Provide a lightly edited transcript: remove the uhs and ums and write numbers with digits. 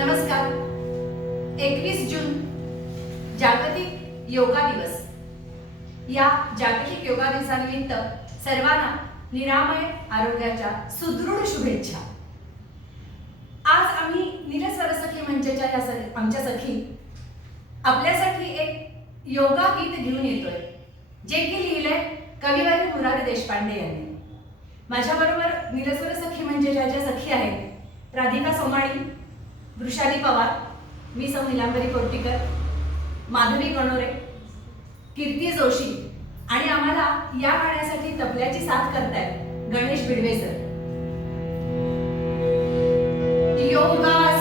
नमस्कार. 21 जून जागतिक योगा दिवस. या जागतिक योगा दिवसानिमित्त सर्वांना निरामय आरोग्याच्या सुदृढ शुभेच्छा. आज आम्ही नीलस्वर सखी मंचच्या आमच्या सखी आपल्यासाठी एक योगा गीत घेऊन येतोय, जे की लिहिलंय कविवारी मुरारी देशपांडे यांनी. माझ्याबरोबर नीलस्वर सखी मंचच्या ज्या सखी आहेत, राधिका सोमाणी, वृषाली पवार, मी सौ नीलांबरी कोर्टीकर, माधवी कणोरे, कीर्ती जोशी आणि आम्हाला या गाण्यासाठी तबल्याची साथ करतायत गणेश बिडवे सर. योगा